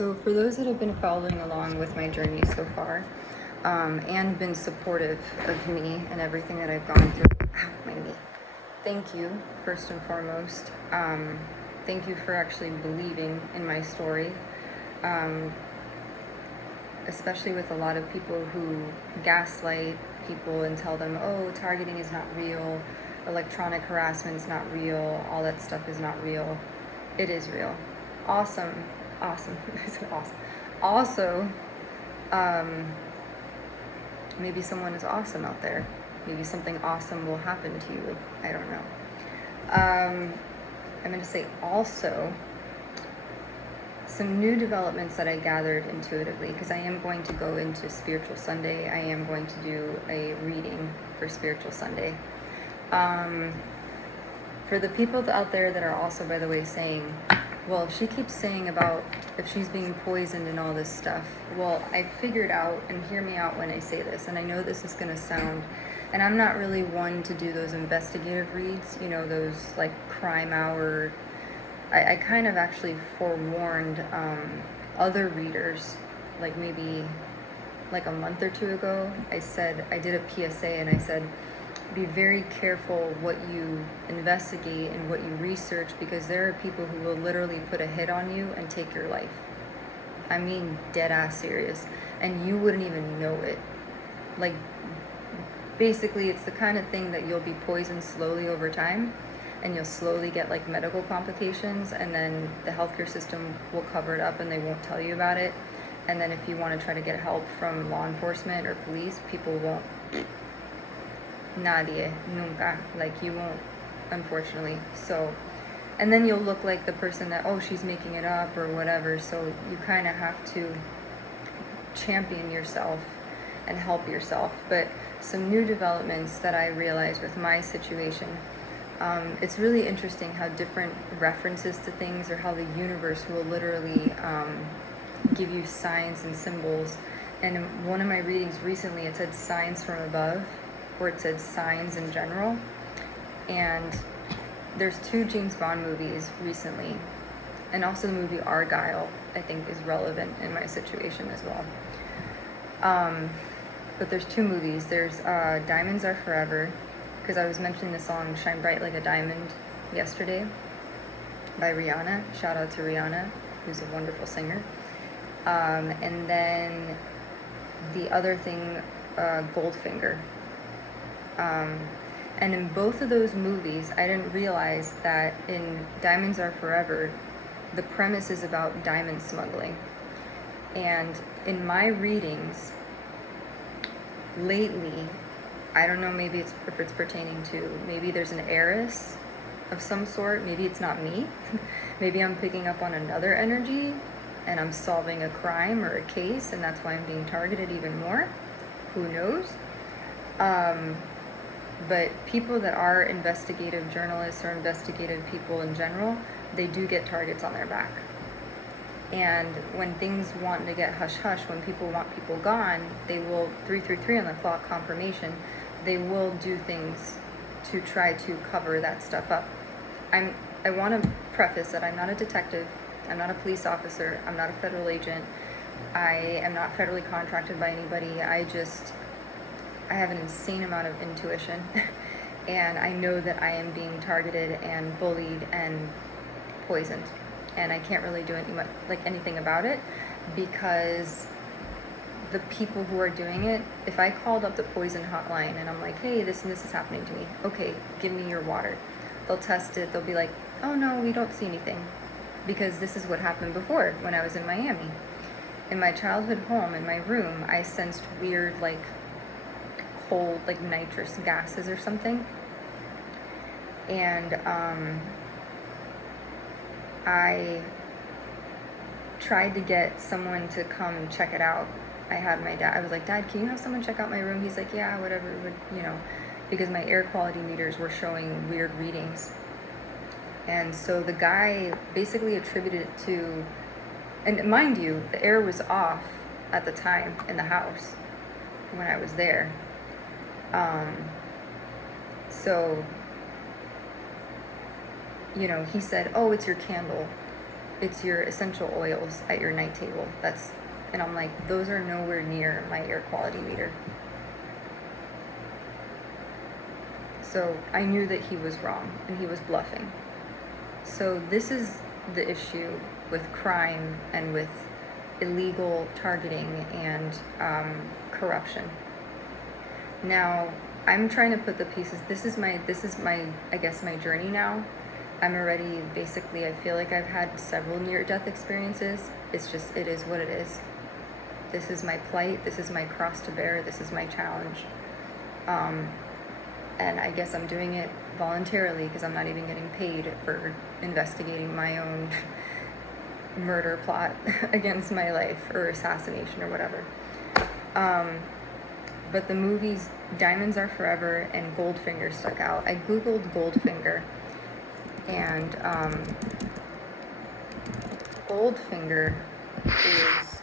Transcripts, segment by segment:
So for those that have been following along with my journey so far, and been supportive of me and everything that I've gone through, ow, my knee. Thank you, first and foremost. Thank you for actually believing in my story, especially with a lot of people who gaslight people and tell them, oh, targeting is not real, electronic harassment is not real, all that stuff is not real. It is real. Awesome. I said awesome. Also, maybe someone is awesome out there. Maybe something awesome will happen to you. I don't know. I'm going to say also some new developments that I gathered intuitively, because I am going to go into Spiritual Sunday. I am going to do a reading for Spiritual Sunday. For the people out there that are also, by the way, saying, well, she keeps saying about if she's being poisoned and all this stuff. Well, I figured out, and hear me out when I say this, and I know this is going to sound, and I'm not really one to do those investigative reads, you know, those like crime hour. I kind of actually forewarned other readers, like maybe like a month or two ago. I said, I did a PSA and I said, be very careful what you investigate and what you research, because there are people who will literally put a hit on you and take your life. I mean, dead ass serious. And you wouldn't even know it. Like, basically, it's the kind of thing that you'll be poisoned slowly over time, and you'll slowly get like medical complications, and then the healthcare system will cover it up and they won't tell you about it. And then if you want to try to get help from law enforcement or police, people won't. Nadie, nunca. Like, you won't, unfortunately. So, and then you'll look like the person that, oh, she's making it up or whatever. So you kind of have to champion yourself and help yourself. But some new developments that I realized with my situation, it's really interesting how different references to things, or how the universe will literally give you signs and symbols. And in one of my readings recently, it said signs from above, or it said signs in general. And there's 2 James Bond movies recently, and also the movie Argyle, I think, is relevant in my situation as well. But there's 2 movies. There's Diamonds Are Forever, because I was mentioning the song Shine Bright Like a Diamond yesterday by Rihanna. Shout out to Rihanna, who's a wonderful singer. And then the other thing, Goldfinger. And in both of those movies, I didn't realize that in Diamonds Are Forever, the premise is about diamond smuggling. And in my readings lately, I don't know, maybe it's if it's pertaining to, maybe there's an heiress of some sort. Maybe it's not me. Maybe I'm picking up on another energy and I'm solving a crime or a case, and that's why I'm being targeted even more. Who knows? But people that are investigative journalists or investigative people in general, they do get targets on their back. And when things want to get hush-hush, when people want people gone, they will, 333 on the clock confirmation, they will do things to try to cover that stuff up. I want to preface that I'm not a detective, I'm not a police officer, I'm not a federal agent, I am not federally contracted by anybody. I have an insane amount of intuition, and I know that I am being targeted and bullied and poisoned, and I can't really do anything about it, because the people who are doing it, if I called up the poison hotline and I'm like, hey, this and this is happening to me, okay, give me your water. They'll test it, they'll be like, oh no, we don't see anything, because this is what happened before when I was in Miami. In my childhood home, in my room, I sensed weird, like, cold, like nitrous gases or something, and I tried to get someone to come and check it out. I had my dad, I was like, Dad, can you have someone check out my room? He's like, yeah, whatever, because my air quality meters were showing weird readings. And so the guy basically attributed it to, and mind you, the air was off at the time in the house when I was there. So, he said, oh, it's your candle. it's your essential oils at your night table. And I'm like, those are nowhere near my air quality meter. So I knew that he was wrong and he was bluffing. So this is the issue with crime and with illegal targeting and corruption. Now, I'm trying to put the pieces. This is my, I guess, my journey now. I'm already, basically, I feel like I've had several near-death experiences. It's just, it is what it is. This is my plight. This is my cross to bear. This is my challenge. And I guess I'm doing it voluntarily because I'm not even getting paid for investigating my own murder plot against my life or assassination or whatever. But the movies Diamonds Are Forever and Goldfinger stuck out. I googled Goldfinger, and Goldfinger is,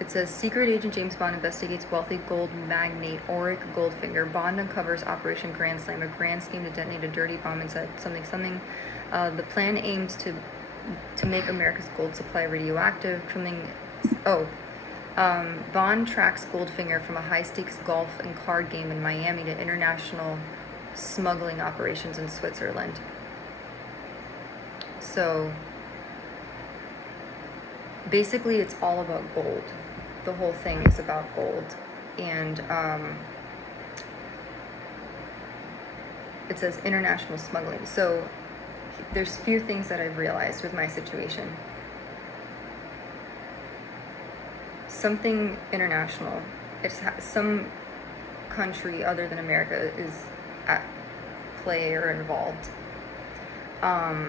it says secret agent James Bond investigates wealthy gold magnate Auric Goldfinger. Bond uncovers Operation Grand Slam, a grand scheme to detonate a dirty bomb inside something. The plan aims to make America's gold supply radioactive, Bond tracks Goldfinger from a high-stakes golf and card game in Miami to international smuggling operations in Switzerland. So, basically, it's all about gold. The whole thing is about gold. And it says international smuggling. So, there's a few things that I've realized with my situation. Something international, some country other than America is at play or involved. I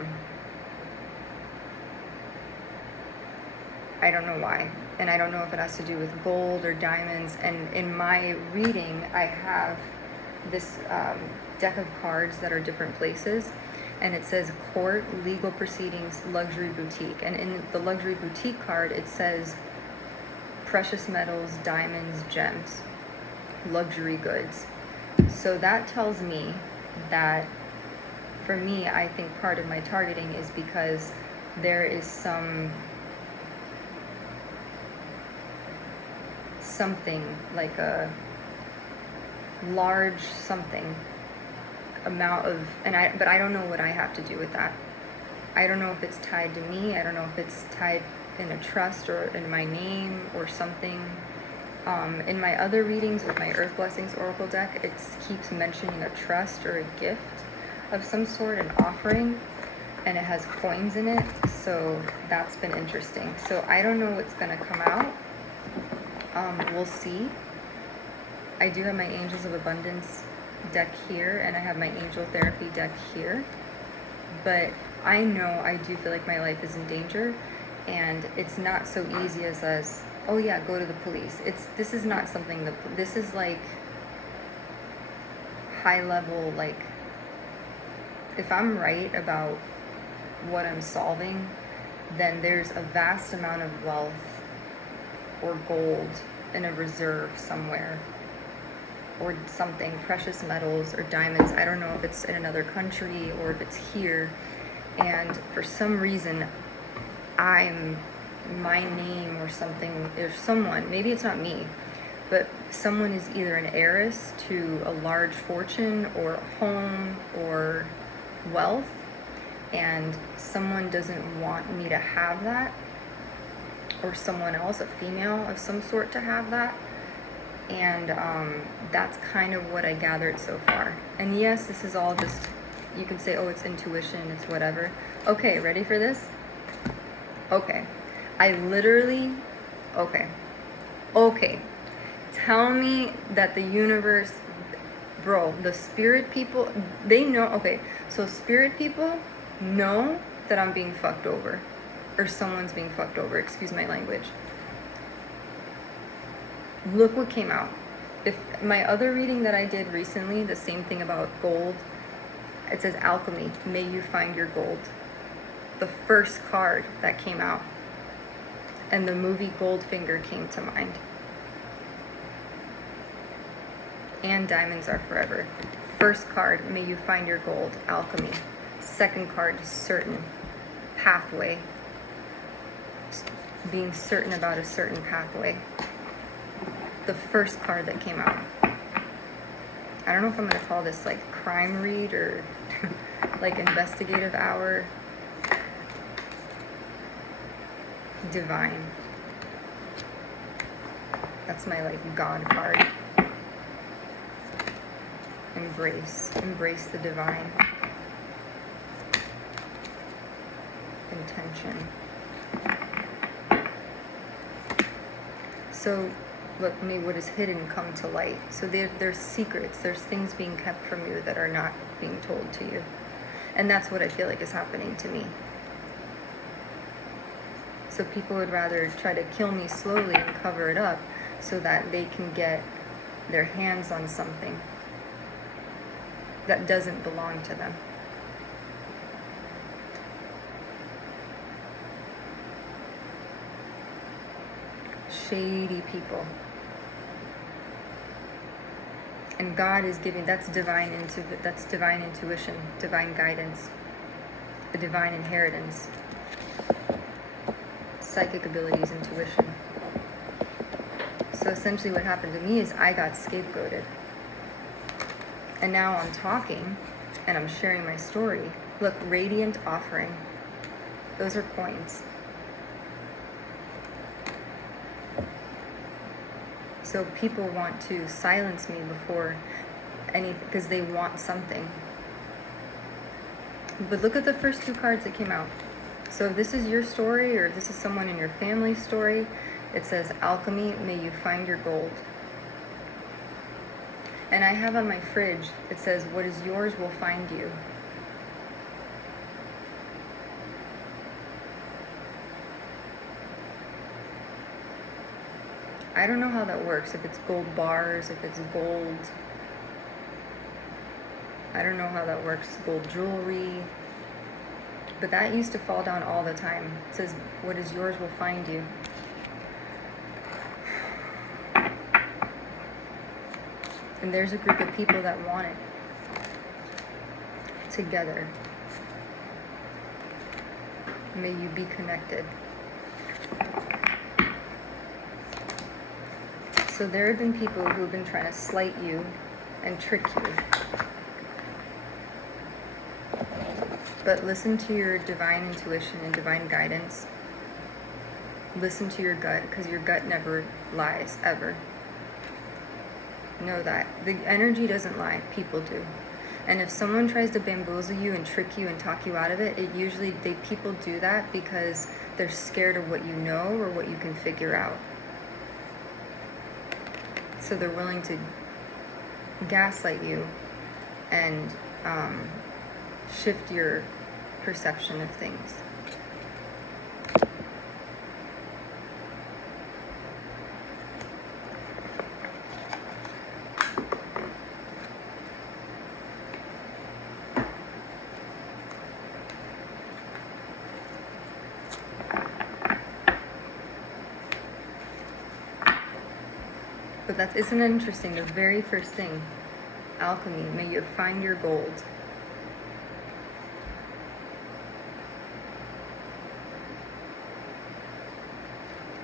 don't know why, and I don't know if it has to do with gold or diamonds. And in my reading, I have this deck of cards that are different places, and it says court, legal proceedings, luxury boutique. And in the luxury boutique card, it says precious metals, diamonds, gems, luxury goods. So that tells me that, for me, I think part of my targeting is because there is something like a large amount of, but I don't know what I have to do with that. I don't know if it's tied to me. I don't know if it's tied in a trust or in my name or something. In my other readings with my Earth Blessings Oracle deck, it keeps mentioning a trust or a gift of some sort, an offering, and it has coins in it. So that's been interesting. So I don't know what's gonna come out. We'll see. I do have my Angels of Abundance deck here, and I have my Angel Therapy deck here. But I know I do feel like my life is in danger, and it's not so easy as oh yeah, go to the police. This is not something this is like high level, like if I'm right about what I'm solving, then there's a vast amount of wealth or gold in a reserve somewhere, or something, precious metals or diamonds. I don't know if it's in another country or if it's here, and for some reason my name or something, there's someone, maybe it's not me, but someone is either an heiress to a large fortune or a home or wealth, and someone doesn't want me to have that, or someone else, a female of some sort, to have that. And that's kind of what I gathered so far. And yes, this is all just, you can say, oh, it's intuition, it's whatever. Okay, ready for this? Okay. I literally, okay. Tell me that the universe, bro, the spirit people, they know, okay, so spirit people know that I'm being fucked over, or someone's being fucked over, excuse my language. Look what came out. If my other reading that I did recently, the same thing about gold, it says alchemy, may you find your gold. The first card that came out. And the movie Goldfinger came to mind. And Diamonds Are Forever. First card, may you find your gold, alchemy. Second card, certain, pathway. being certain about a certain pathway. The first card that came out. I don't know if I'm going to call this like crime read or like investigative hour. Divine. That's my like God card. Embrace. Embrace the divine. Intention. So look, may what is hidden come to light. So there's secrets, there's things being kept from you that are not being told to you. And that's what I feel like is happening to me. So people would rather try to kill me slowly and cover it up so that they can get their hands on something that doesn't belong to them. Shady people. And God is giving, that's divine intuition, divine guidance, the divine inheritance, psychic abilities, intuition. So essentially what happened to me is I got scapegoated. And now I'm talking and I'm sharing my story. Look, radiant offering. Those are coins. So people want to silence me before anything because they want something. But look at the first two cards that came out. So if this is your story or if this is someone in your family's story, it says, alchemy, may you find your gold. And I have on my fridge, it says, what is yours will find you. I don't know how that works, if it's gold bars, if it's gold. I don't know how that works, gold jewelry. But that used to fall down all the time. It says, what is yours will find you. And there's a group of people that want it together. May you be connected. So there have been people who have been trying to slight you and trick you. But listen to your divine intuition and divine guidance. Listen to your gut, because your gut never lies, ever. Know that. The energy doesn't lie, people do. And if someone tries to bamboozle you and trick you and talk you out of it, people do that because they're scared of what you know or what you can figure out. So they're willing to gaslight you and shift your perception of things. But isn't it interesting? The very first thing, alchemy, may you find your gold.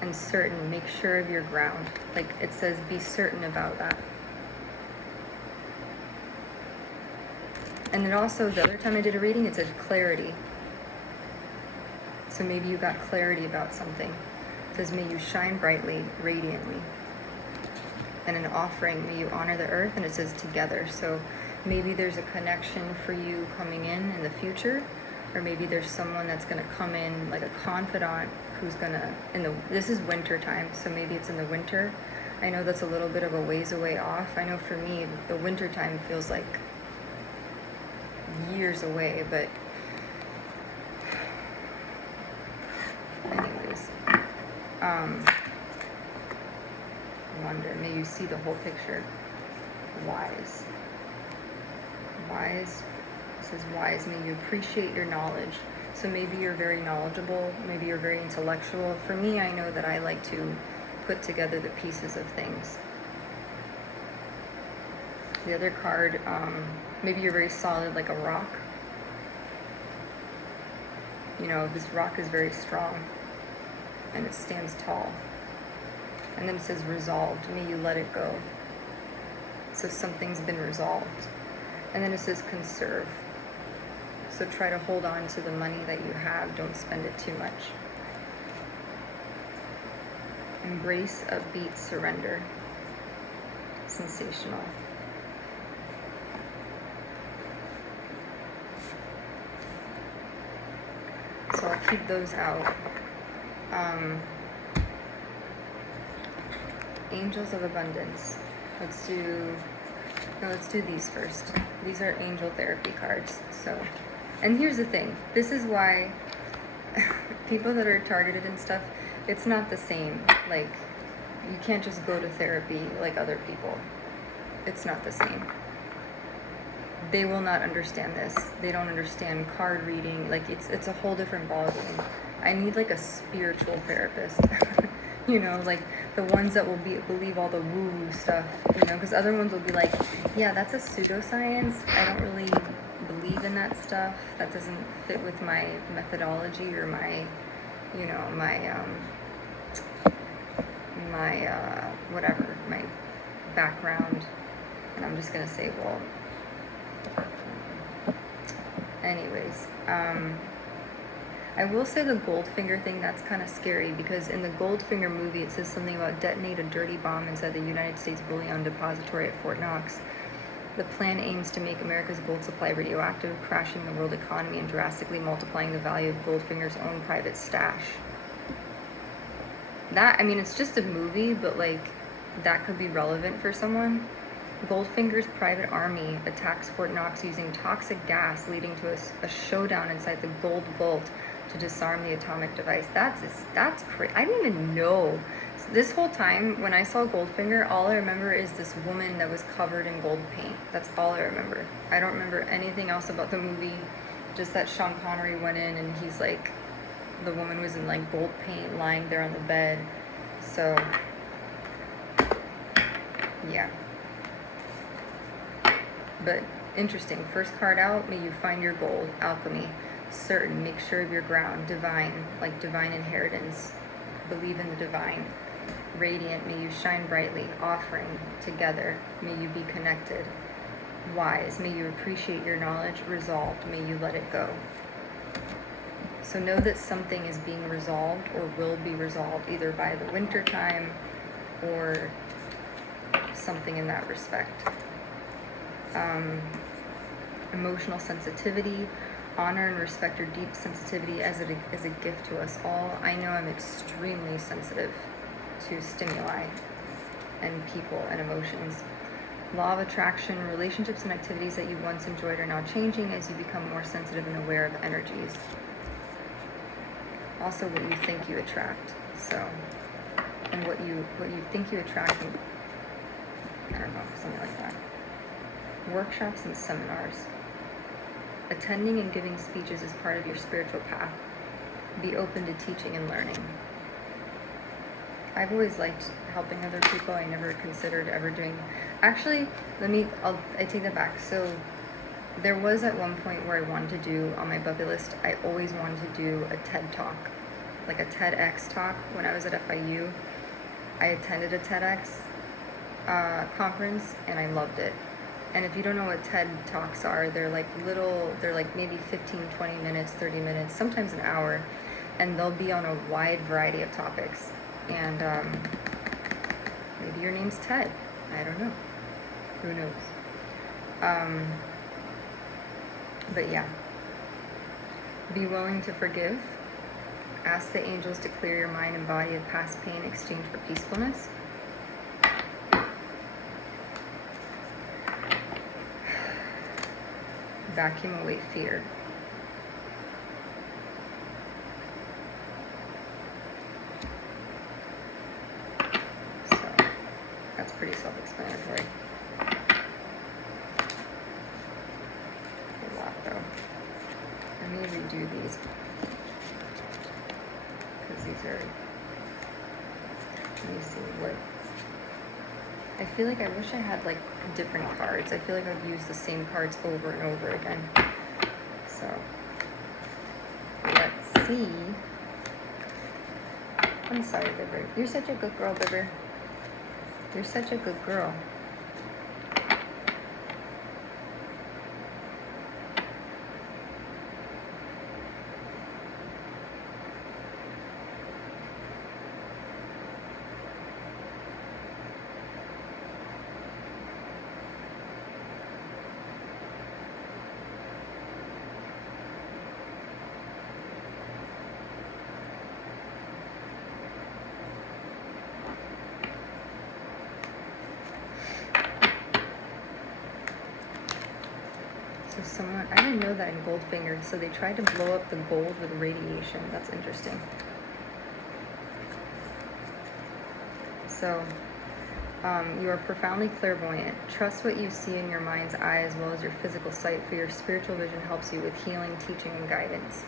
And certain, make sure of your ground. Like it says, be certain about that. And it also, the other time I did a reading, it said clarity. So maybe you got clarity about something. It says, may you shine brightly, radiantly. And an offering, may you honor the earth, and it says together. So maybe there's a connection for you coming in the future, or maybe there's someone that's going to come in, like a confidant who's going to, this is winter time, so maybe it's in the winter. I know that's a little bit of a ways away off. I know for me, the winter time feels like years away, but anyways, wonder, may you see the whole picture. Wise. Wise. It says wise, may you appreciate your knowledge. So maybe you're very knowledgeable, maybe you're very intellectual. For me, I know that I like to put together the pieces of things. The other card, maybe you're very solid like a rock. You know, this rock is very strong. and it stands tall. And then it says resolved, may you let it go. So something's been resolved. And then it says conserve. So try to hold on to the money that you have, don't spend it too much. Embrace, upbeat, surrender. Sensational. So I'll keep those out. Angels of Abundance. Let's do these first. These are angel therapy cards. So, and here's the thing. This is why people that are targeted and stuff, it's not the same. Like, you can't just go to therapy like other people. It's not the same. They will not understand this. They don't understand card reading. Like, it's a whole different ballgame. I need like a spiritual therapist. You know, like the ones that will believe all the woo-woo stuff, you know, because other ones will be like, yeah, that's a pseudoscience. I don't really believe in that stuff. That doesn't fit with my methodology or my, you know, whatever, my background. And I'm just going to say, well, anyways, I will say the Goldfinger thing, that's kind of scary, because in the Goldfinger movie it says something about detonate a dirty bomb inside the United States Bullion Depository at Fort Knox. The plan aims to make America's gold supply radioactive, crashing the world economy and drastically multiplying the value of Goldfinger's own private stash. That, I mean, it's just a movie, but like, that could be relevant for someone. Goldfinger's private army attacks Fort Knox using toxic gas, leading to a showdown inside the gold vault to disarm the atomic device. That's crazy. I didn't even know. This whole time, when I saw Goldfinger, all I remember is this woman that was covered in gold paint. That's all I remember. I don't remember anything else about the movie. Just that Sean Connery went in and he's like, the woman was in like gold paint lying there on the bed. So, yeah. But interesting. First card out, may you find your gold. Alchemy. Certain, make sure of your ground. Divine, like divine inheritance. Believe in the divine. Radiant, may you shine brightly. Offering, together, may you be connected. Wise, may you appreciate your knowledge. Resolved, may you let it go. So know that something is being resolved or will be resolved either by the winter time or something in that respect. Emotional sensitivity. Honor and respect your deep sensitivity as a gift to us all. I know I'm extremely sensitive to stimuli and people and emotions. Law of attraction. Relationships and activities that you once enjoyed are now changing as you become more sensitive and aware of energies. Also, what you think you attract. So, and what you think you attract. I don't know, something like that. Workshops and seminars. Attending and giving speeches is part of your spiritual path. Be open to teaching and learning. I've always liked helping other people. I never considered ever doing... Actually, I take that back. So there was at one point where I wanted to do, on my bucket list, I always wanted to do a TED Talk. Like a TEDx talk when I was at FIU. I attended a TEDx conference and I loved it. And if you don't know what TED Talks are, they're like maybe 15, 20 minutes, 30 minutes, sometimes an hour. And they'll be on a wide variety of topics. And maybe your name's Ted. I don't know. Who knows? But yeah. Be willing to forgive. Ask the angels to clear your mind and body of past pain in exchange for peacefulness. Vacuum away fear. So, that's pretty self-explanatory. A lot though. Let me redo these. Because these are... Let me see what... I feel like I wish I had like different cards. I feel like I've used the same cards over and over again. So let's see I'm sorry, Bibber. You're such a good girl, Bibber. You're such a good girl. So someone, I didn't know that in Goldfinger, so they tried to blow up the gold with radiation. That's interesting. So, you are profoundly clairvoyant. Trust what you see in your mind's eye as well as your physical sight, for your spiritual vision helps you with healing, teaching, and guidance.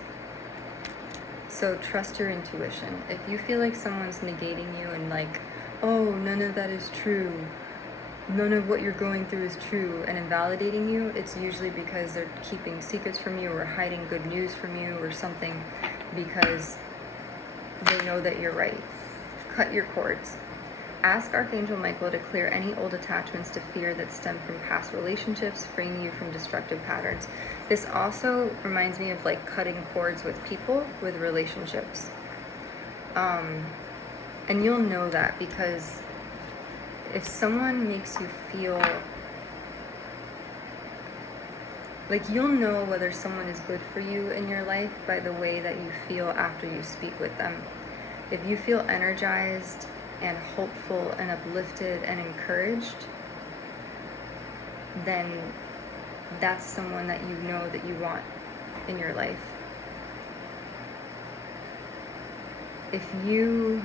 So trust your intuition. If you feel like someone's negating you and like, oh, none of that is true, none of what you're going through is true, and invalidating you, it's usually because they're keeping secrets from you or hiding good news from you or something, because they know that you're right. Cut your cords. Ask Archangel Michael to clear any old attachments to fear that stem from past relationships, freeing you from destructive patterns. This also reminds me of like cutting cords with people, with relationships. And you'll know that because if someone makes you feel like, you'll know whether someone is good for you in your life by the way that you feel after you speak with them. If you feel energized and hopeful and uplifted and encouraged, then that's someone that you know that you want in your life. If you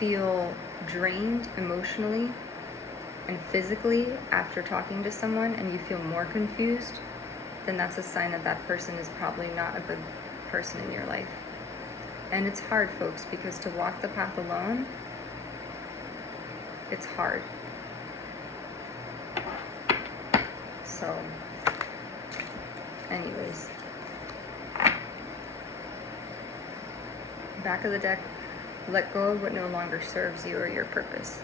feel drained emotionally and physically after talking to someone and you feel more confused, then that's a sign that that person is probably not a good person in your life. And it's hard, folks, because to walk the path alone, it's hard. So, anyways. Back of the deck, let go of what no longer serves you or your purpose.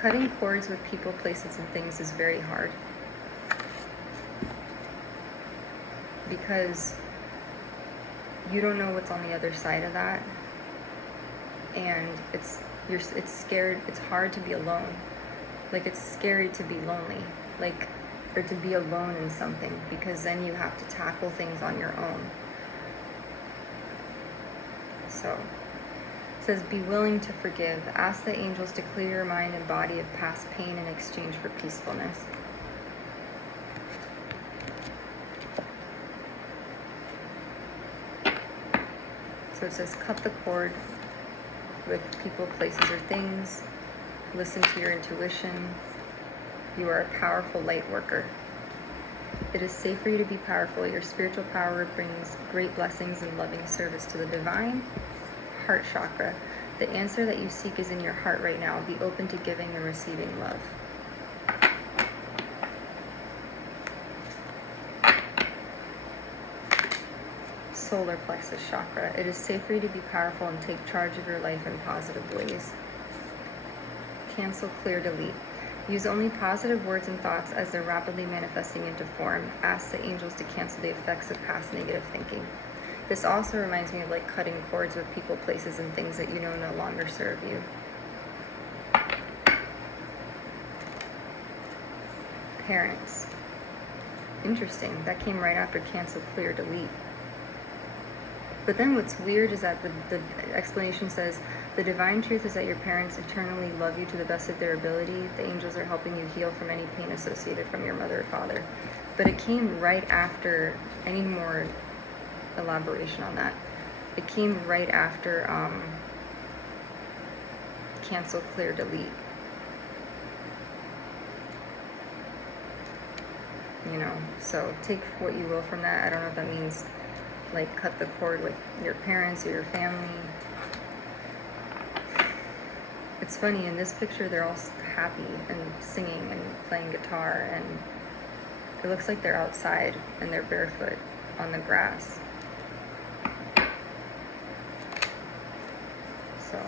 Cutting cords with people, places, and things is very hard. Because you don't know what's on the other side of that. And it's scared, it's hard to be alone. Like, it's scary to be lonely. Like, or to be alone in something, because then you have to tackle things on your own. So, it says, be willing to forgive. Ask the angels to clear your mind and body of past pain in exchange for peacefulness. So it says, cut the cord with people, places, or things. Listen to your intuition. You are a powerful light worker. It is safe for you to be powerful. Your spiritual power brings great blessings and loving service to the divine. Heart chakra. The answer that you seek is in your heart right now. Be open to giving and receiving love. Solar plexus chakra. It is safe for you to be powerful and take charge of your life in positive ways. Cancel, clear, delete. Use only positive words and thoughts as they're rapidly manifesting into form. Ask the angels to cancel the effects of past negative thinking. This also reminds me of like cutting cords with people, places, and things that you know no longer serve you. Parents. Interesting. That came right after cancel, clear, delete. But then what's weird is that the explanation says, the divine truth is that your parents eternally love you to the best of their ability. The angels are helping you heal from any pain associated from your mother or father. But it came right after, I need more elaboration on that. It came right after cancel, clear, delete. You know, so take what you will from that. I don't know if that means like cut the cord with your parents or your family. It's funny, in this picture they're all happy and singing and playing guitar, and it looks like they're outside and they're barefoot on the grass. So,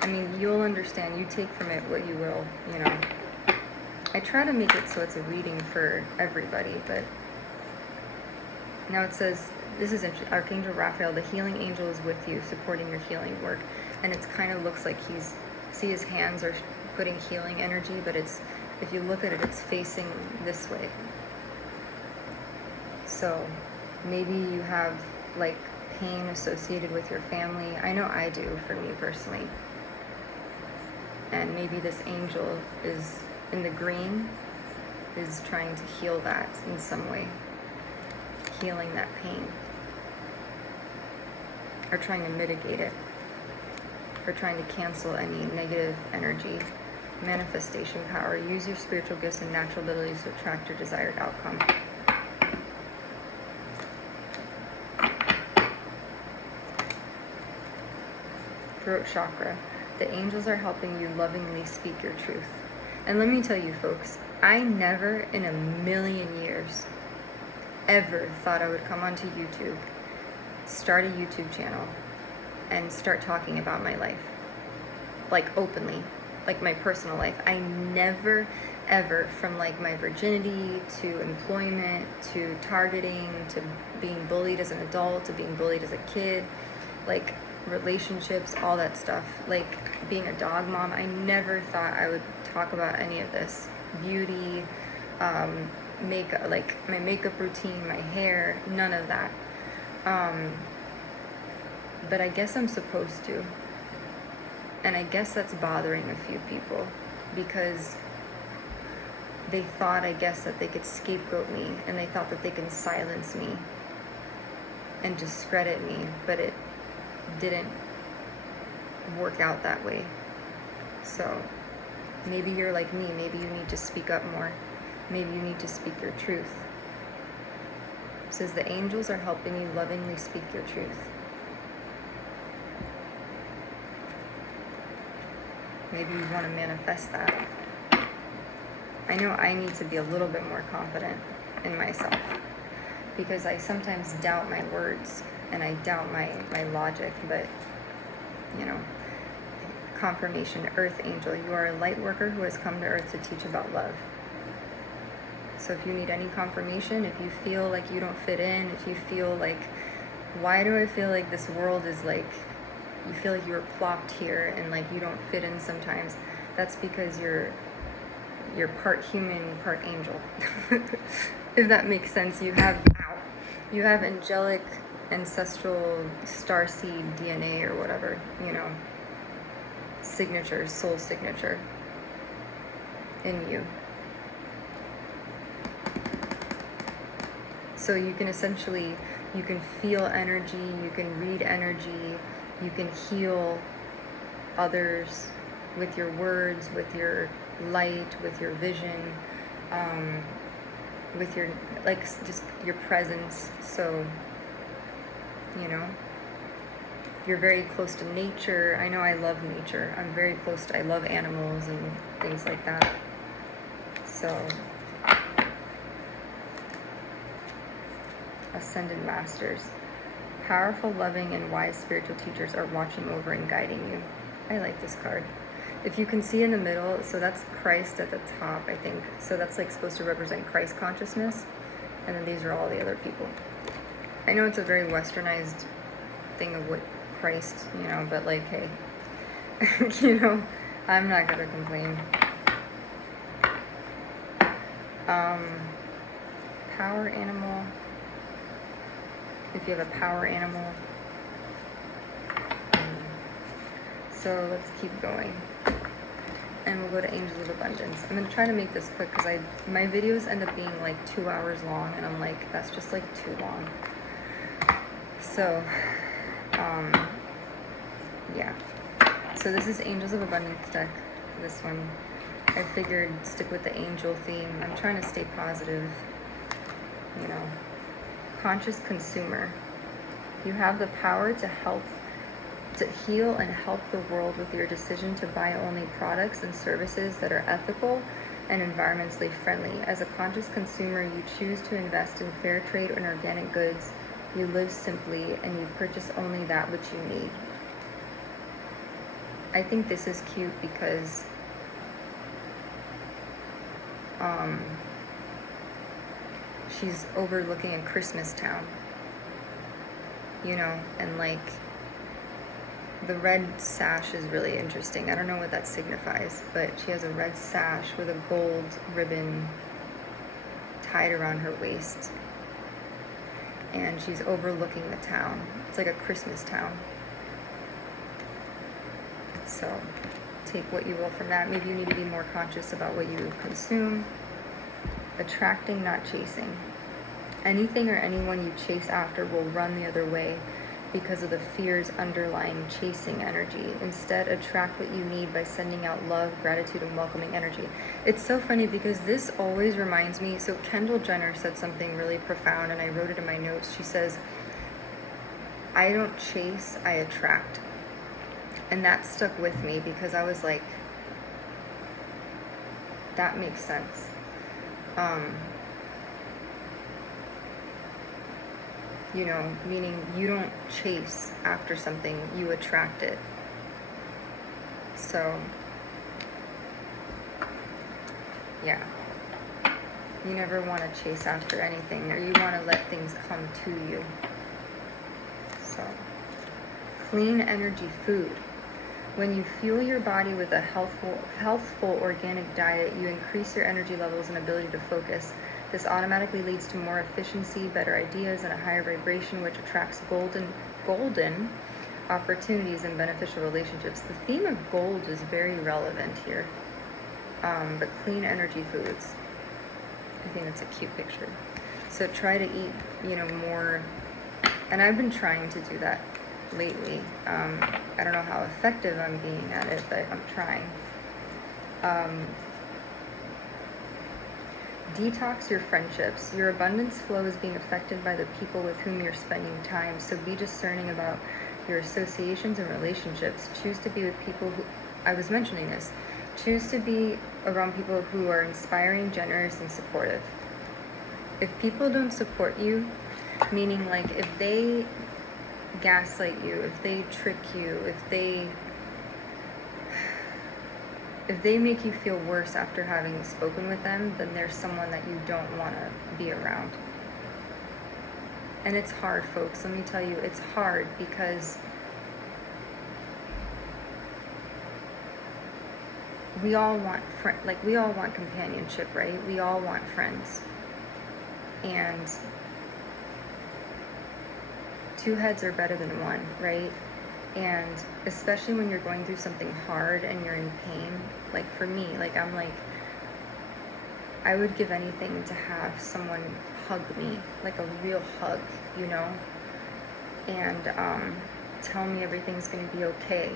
I mean, you'll understand. You take from it what you will, you know. I try to make it so it's a reading for everybody, but now it says, this is Archangel Raphael, the healing angel is with you, supporting your healing work. And it kind of looks like see his hands are putting healing energy, but it's, if you look at it, it's facing this way. So maybe you have like pain associated with your family. I know I do, for me personally. And maybe this angel is in the green, is trying to heal that in some way, healing that pain, or trying to mitigate it, or trying to cancel any negative energy. Manifestation power. Use your spiritual gifts and natural abilities to attract your desired outcome. Throat chakra. The angels are helping you lovingly speak your truth. And let me tell you folks, I never in a million years ever thought I would come onto YouTube, start a YouTube channel, and start talking about my life. Like openly, like my personal life. I never ever, from like my virginity to employment to targeting to being bullied as an adult to being bullied as a kid, like relationships, all that stuff, like being a dog mom, I never thought I would talk about any of this. Beauty, makeup, like my makeup routine, my hair, none of that. But I guess I'm supposed to. And I guess that's bothering a few people because they thought, I guess, that they could scapegoat me, and they thought that they can silence me and discredit me, but it didn't work out that way. So maybe you're like me, maybe you need to speak up more. Maybe you need to speak your truth. It says the angels are helping you lovingly speak your truth. Maybe you want to manifest that. I know I need to be a little bit more confident in myself because I sometimes doubt my words and I doubt my logic, but you know, confirmation, earth angel, you are a light worker who has come to earth to teach about love. So if you need any confirmation, if you feel like you don't fit in, if you feel like, why do I feel like this world is like, you feel like you were plopped here and like you don't fit in sometimes, that's because you're part human, part angel. If that makes sense. You have angelic, ancestral, starseed DNA or whatever, you know, signature, soul signature in you. So you can essentially, you can feel energy, you can read energy, you can heal others with your words, with your light, with your vision, with your, like, just your presence. So, you know, you're very close to nature. I know I love nature. I'm very close to, I love animals and things like that. So, Ascended Masters. Powerful, loving, and wise spiritual teachers are watching over and guiding you. I like this card. If you can see in the middle, so that's Christ at the top, I think. So that's like supposed to represent Christ consciousness. And then these are all the other people. I know it's a very westernized thing of what Christ, you know, but like, hey, you know, I'm not gonna complain. Power animal. If you have a power animal. So let's keep going. And we'll go to Angels of Abundance. I'm going to try to make this quick because my videos end up being like 2 hours long, and I'm like, that's just like too long. So, yeah. So this is Angels of Abundance deck, this one. I figured stick with the angel theme. I'm trying to stay positive, you know. Conscious consumer. You have the power to heal and help the world with your decision to buy only products and services that are ethical and environmentally friendly. As a conscious consumer, you choose to invest in fair trade and organic goods. You live simply and you purchase only that which you need. I think this is cute because she's overlooking a Christmas town, you know, and like the red sash is really interesting. I don't know what that signifies, but she has a red sash with a gold ribbon tied around her waist, and she's overlooking the town. It's like a Christmas town. So take what you will from that. Maybe you need to be more conscious about what you consume. Attracting, not chasing. Anything or anyone you chase after will run the other way because of the fears underlying chasing energy. Instead, attract what you need by sending out love, gratitude, and welcoming energy. It's so funny because this always reminds me. So Kendall Jenner said something really profound, and I wrote it in my notes. She says, I don't chase, I attract. And that stuck with me because I was like, that makes sense. You know, meaning you don't chase after something, you attract it. So, yeah. You never want to chase after anything, or you want to let things come to you. So, clean energy food. When you fuel your body with a healthful organic diet, you increase your energy levels and ability to focus. This automatically leads to more efficiency, better ideas, and a higher vibration, which attracts golden opportunities and beneficial relationships. The theme of gold is very relevant here. But clean energy foods. I think that's a cute picture. So try to eat, you know, more. And I've been trying to do that lately. I don't know how effective I'm being at it, but I'm trying. Detox your friendships. Your abundance flow is being affected by the people with whom you're spending time, so be discerning about your associations and relationships. Choose to be with people who, I was mentioning this, choose to be around people who are inspiring, generous, and supportive. If people don't support you, meaning like if they gaslight you, if they trick you, if they make you feel worse after having spoken with them, then there's someone that you don't want to be around. And it's hard, folks. Let me tell you, it's hard because we all want we all want companionship, right? We all want friends. And two heads are better than one, right? And especially when you're going through something hard and you're in pain, like for me, like I'm like, I would give anything to have someone hug me, like a real hug, you know, and tell me everything's going to be okay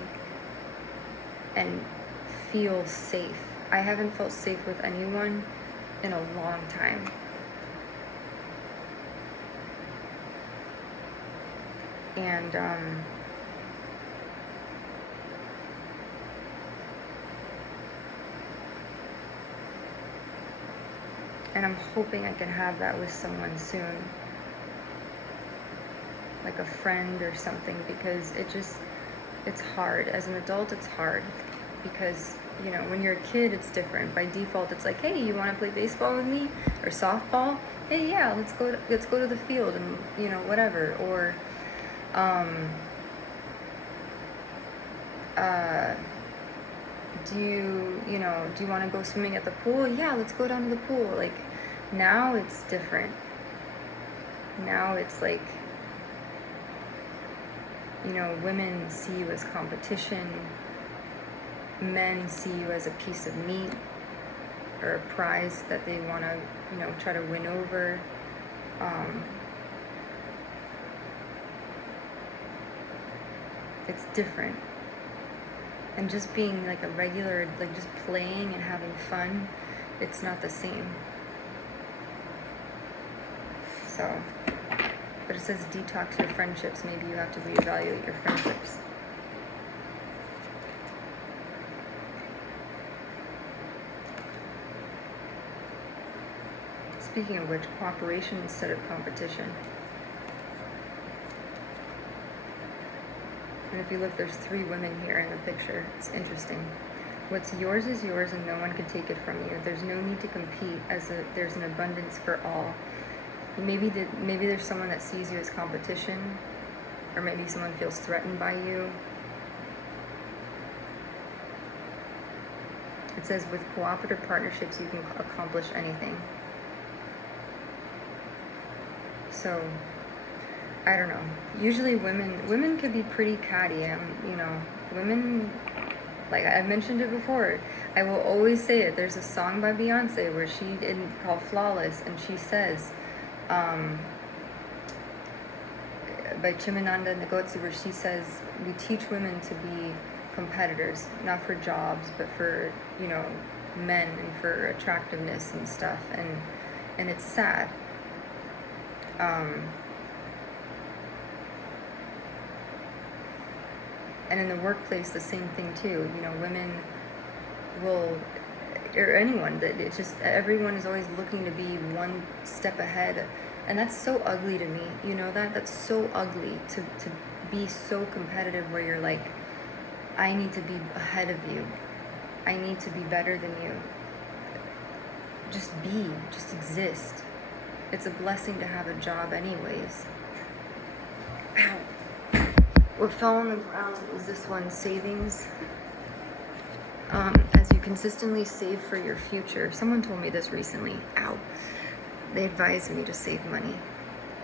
and feel safe. I haven't felt safe with anyone in a long time. And I'm hoping I can have that with someone soon, like a friend or something, because it's hard. As an adult, it's hard because, you know, when you're a kid, it's different. By default, it's like, hey, you want to play baseball with me or softball? Hey, yeah, let's go to the field and, you know, whatever. Or do you want to go swimming at the pool? Yeah, let's go down to the pool. Like, now it's different. Now it's like, you know, women see you as competition. Men see you as a piece of meat or a prize that they want to, you know, try to win over. It's different. And just being like a regular, like just playing and having fun, it's not the same. So, but it says detox your friendships. Maybe you have to reevaluate your friendships. Speaking of which, cooperation instead of competition. And if you look, there's 3 women here in the picture. It's interesting. What's yours is yours and no one can take it from you. There's no need to compete there's an abundance for all. Maybe there's someone that sees you as competition, or maybe someone feels threatened by you. It says with cooperative partnerships you can accomplish anything. So, I don't know. Usually women can be pretty catty. Women, like I've mentioned it before, I will always say it. There's a song by Beyonce where called Flawless, and she says, by Chimamanda Ngozi, where she says, we teach women to be competitors, not for jobs, but for, men and for attractiveness and stuff. And it's sad. And in the workplace, the same thing too. Women will, or anyone, that it's just everyone is always looking to be one step ahead, and that's so ugly to me. That's so ugly to be so competitive where you're like, I need to be ahead of you. I need to be better than you. Just exist. It's a blessing to have a job anyways. Ow. What fell on the ground was this one, savings. As you consistently save for your future. Someone told me this recently. Ow. They advised me to save money.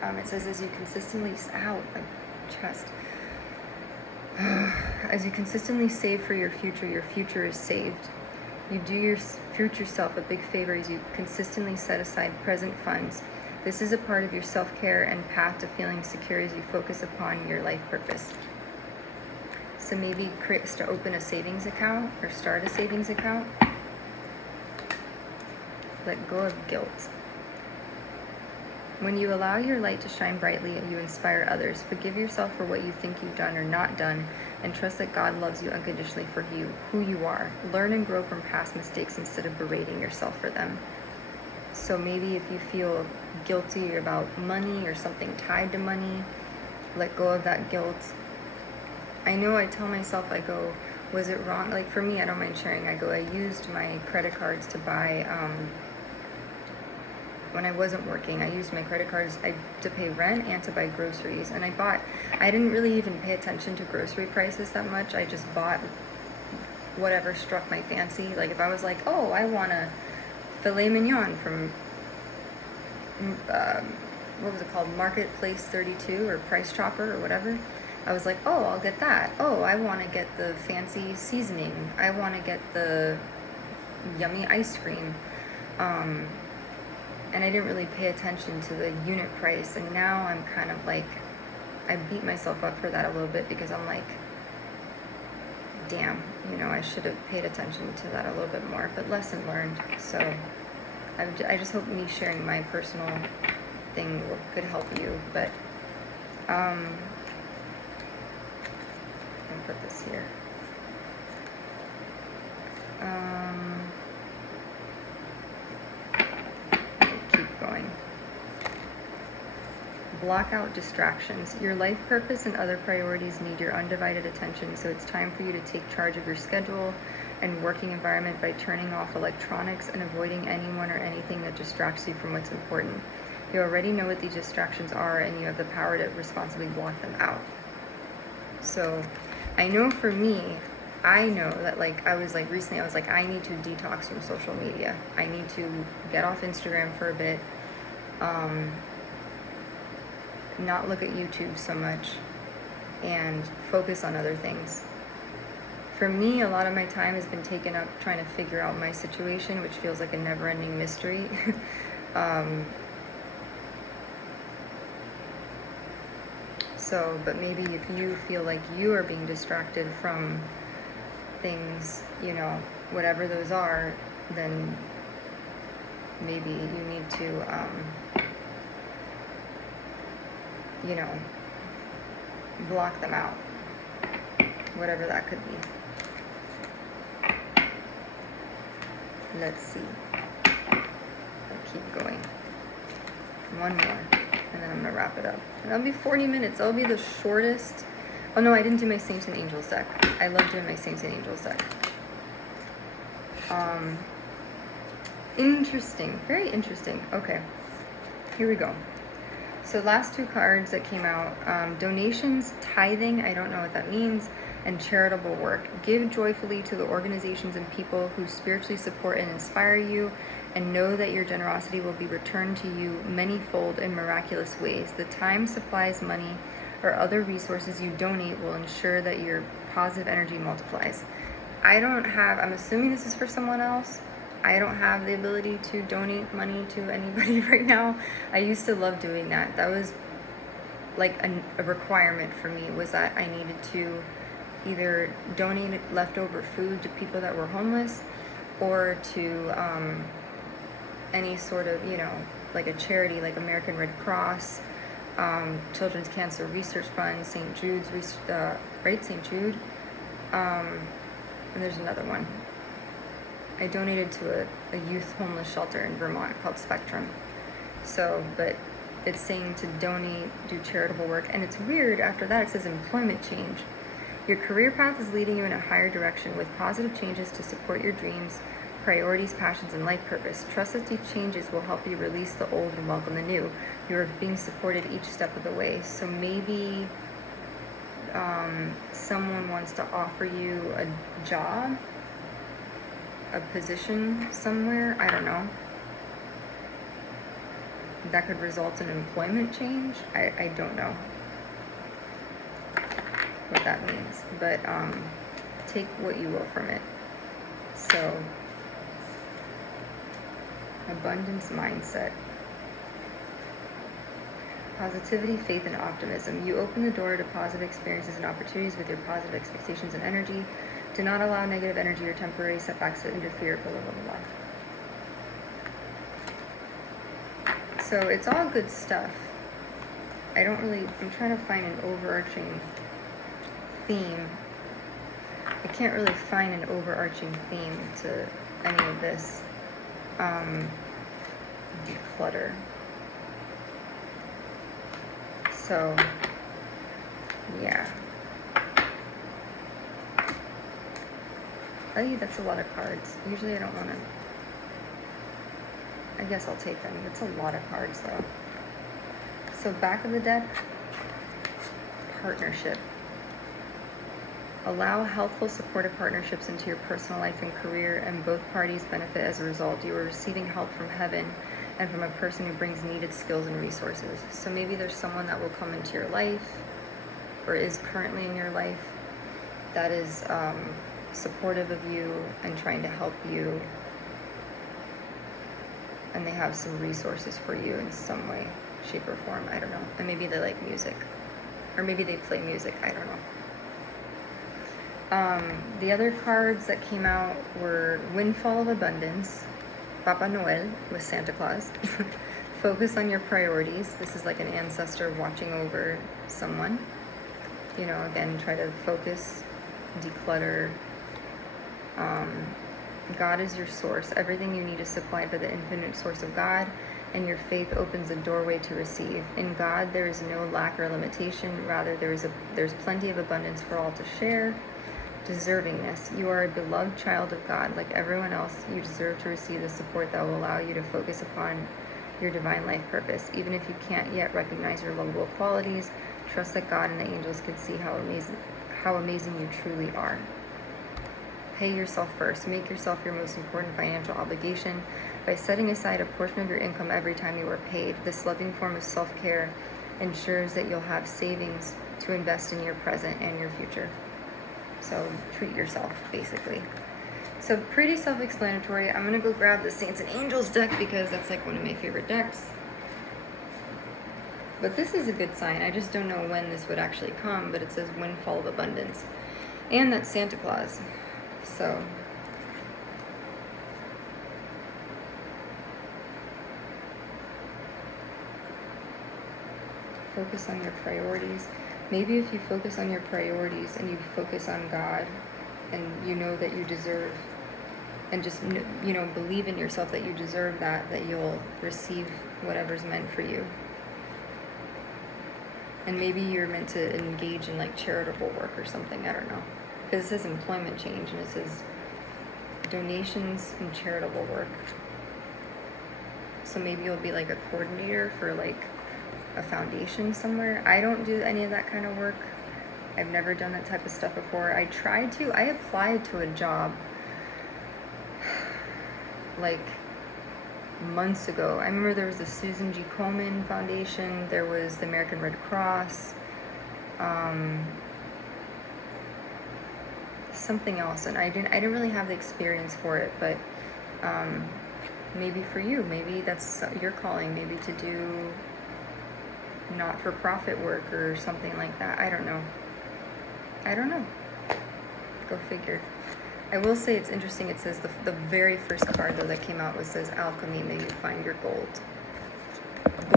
It says as you consistently, ow, my chest. As you consistently save for your future is saved. You do your future self a big favor as you consistently set aside present funds. This is a part of your self-care and path to feeling secure as you focus upon your life purpose. So maybe to open a savings account or start a savings account. Let go of guilt. When you allow your light to shine brightly, you inspire others. Forgive yourself for what you think you've done or not done, and trust that God loves you unconditionally for who you are. Learn and grow from past mistakes instead of berating yourself for them. So maybe if you feel guilty about money or something tied to money, let go of that guilt. I know I tell myself, I go, was it wrong? Like for me, I don't mind sharing. I used my credit cards to buy, when I wasn't working, I used my credit cards to pay rent and to buy groceries. And I didn't really even pay attention to grocery prices that much. I just bought whatever struck my fancy. Like if I was like, oh, I want a filet mignon from, what was it called? Marketplace 32 or Price Chopper or whatever. I was like, oh, I'll get that. Oh, I want to get the fancy seasoning. I want to get the yummy ice cream. And I didn't really pay attention to the unit price. And now I'm kind of like, I beat myself up for that a little bit because I'm like, damn, I should have paid attention to that a little bit more. But lesson learned. So I just hope me sharing my personal thing could help you. But I'm gonna put this here. Keep going. Block out distractions. Your life purpose and other priorities need your undivided attention, so it's time for you to take charge of your schedule and working environment by turning off electronics and avoiding anyone or anything that distracts you from what's important. You already know what these distractions are, and you have the power to responsibly block them out. So I know for me, I know that recently I was like, I need to detox from social media. I need to get off Instagram for a bit, not look at YouTube so much, and focus on other things. For me, a lot of my time has been taken up trying to figure out my situation, which feels like a never-ending mystery. But maybe if you feel like you are being distracted from things, whatever those are, then maybe you need to, block them out, whatever that could be. Let's see. I'll keep going. One more, and then I'm gonna wrap it up. And that'll be 40 minutes. That'll be the shortest Oh no, I didn't do my Saints and Angels deck. I love doing my Saints and Angels deck. Interesting. Very interesting. Okay. Here we go. So last two cards that came out, donations, tithing, I don't know what that means, and charitable work. Give joyfully to the organizations and people who spiritually support and inspire you, and know that your generosity will be returned to you manyfold in miraculous ways. The time, supplies, money, or other resources you donate will ensure that your positive energy multiplies. I'm assuming this is for someone else. I don't have the ability to donate money to anybody right now. I used to love doing that. That was like a requirement for me, was that I needed to either donate leftover food to people that were homeless, or to any sort of, like a charity like American Red Cross, Children's Cancer Research Fund, St. Jude's, right? St. Jude. And there's another one. I donated to a youth homeless shelter in Vermont called Spectrum. So, but it's saying to donate, do charitable work. And it's weird, after that it says employment change. Your career path is leading you in a higher direction with positive changes to support your dreams, priorities, passions, and life purpose. Trust that these changes will help you release the old and welcome the new. You are being supported each step of the way. So maybe someone wants to offer you a job, a position somewhere, I don't know. That could result in employment change. I don't know what that means, but take what you will from it. So, abundance mindset. Positivity, faith, and optimism. You open the door to positive experiences and opportunities with your positive expectations and energy. Do not allow negative energy or temporary setbacks to interfere, blah, blah, blah, blah. So it's all good stuff. I'm trying to find an overarching theme. I can't really find an overarching theme to any of this. Declutter. So, yeah. Oh, that's a lot of cards. Usually I don't want to. I guess I'll take them. It's a lot of cards though. So back of the deck, partnership. Allow healthful, supportive partnerships into your personal life and career, and both parties benefit as a result. You are receiving help from heaven and from a person who brings needed skills and resources. So maybe there's someone that will come into your life, or is currently in your life, that is supportive of you and trying to help you, and they have some resources for you in some way, shape, or form. I don't know. And maybe they like music, or maybe they play music. I don't know. The other cards that came out were Windfall of Abundance, Papa Noel with Santa Claus, Focus on your priorities. This is like an ancestor watching over someone. Again, try to focus, declutter. God is your source. Everything you need is supplied by the infinite source of God, and your faith opens a doorway to receive. In God, there is no lack or limitation. Rather, there's plenty of abundance for all to share. Deservingness. You are a beloved child of God. Like everyone else, you deserve to receive the support that will allow you to focus upon your divine life purpose. Even if you can't yet recognize your lovable qualities, trust that God and the angels can see how amazing you truly are. Pay yourself first. Make yourself your most important financial obligation by setting aside a portion of your income every time you are paid. This loving form of self-care ensures that you'll have savings to invest in your present and your future. So treat yourself, basically. So pretty self-explanatory. I'm going to go grab the Saints and Angels deck because that's like one of my favorite decks. But this is a good sign. I just don't know when this would actually come, but it says Windfall of Abundance. And that's Santa Claus. So focus on your priorities. Maybe if you focus on your priorities and you focus on God, and you know that you deserve, and just believe in yourself that you deserve that you'll receive whatever's meant for you. And maybe you're meant to engage in like charitable work or something. I don't know. Because it says employment change and it says donations and charitable work. So maybe you'll be like a coordinator for like a foundation somewhere. I don't do any of that kind of work. I've never done that type of stuff before. I applied to a job like months ago. I remember there was the Susan G. Komen Foundation, there was the American Red Cross, something else, and I didn't really have the experience for it, but maybe for you, maybe that's your calling, maybe to do not-for-profit work or something like that. I don't know. Go figure. I will say it's interesting. It says the very first card though that came out says alchemy, may you find your gold.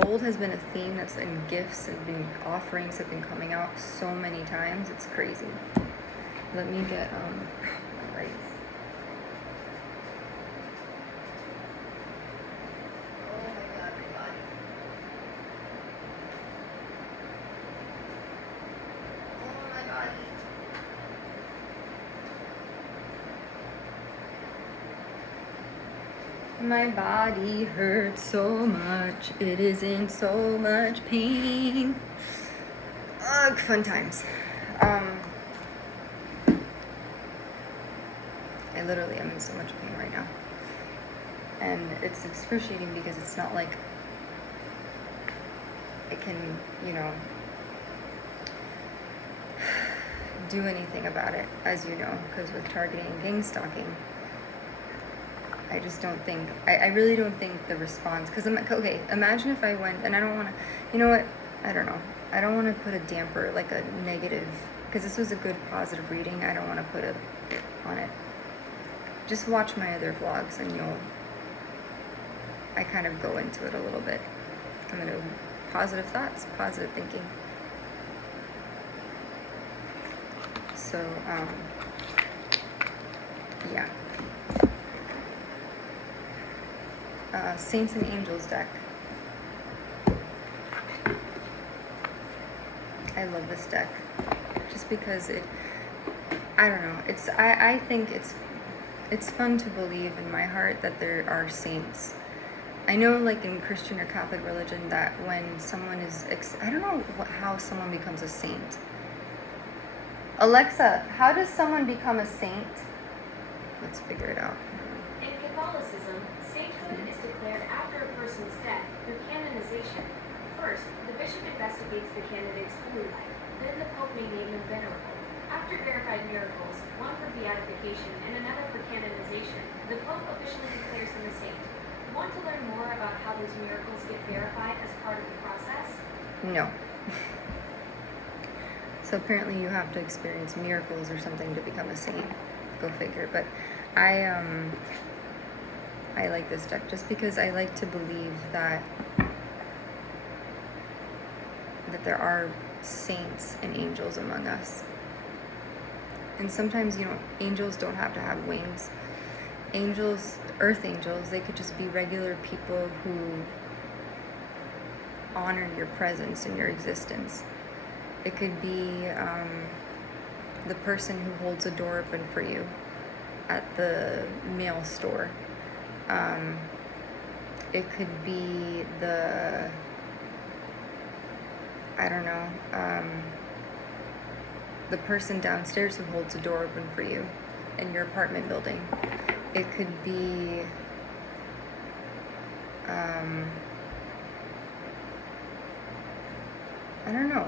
Gold has been a theme that's in gifts and been offerings have been coming out so many times. It's crazy. Let me get my rights. Oh my God, my body. Oh my body. My body hurts so much, it is in so much pain. Ugh, fun times. I literally am in so much pain right now. And it's excruciating because it's not like I can, do anything about it, as you know, because with targeting and gang stalking, I just don't think, I really don't think the response, because okay, imagine if I went, and I don't want to, you know what, I don't know, I don't want to put a damper, like a negative, because this was a good positive reading, I don't want to put it on it. Just watch my other vlogs and I kind of go into it a little bit. I'm going to positive thoughts, positive thinking. So, yeah. Saints and Angels deck. I love this deck. Just because I don't know, I think it's fun to believe in my heart that there are saints. I know, like in Christian or Catholic religion, that when someone is, I don't know how someone becomes a saint. Alexa, how does someone become a saint? Let's figure it out. In Catholicism, sainthood is declared after a person's death through canonization. First, the bishop investigates the candidate's holy life. Then the Pope may name them venerable. After verified miracles, one for beatification and another for canonization, the Pope officially declares them a saint. Want to learn more about how those miracles get verified as part of the process? No. So apparently you have to experience miracles or something to become a saint. Go figure. But I like this deck just because I like to believe that there are saints and angels among us. And sometimes, angels don't have to have wings. Angels, earth angels, they could just be regular people who honor your presence and your existence. It could be the person who holds a door open for you at the mail store. It could be the, the person downstairs who holds a door open for you in your apartment building. It could be, I don't know.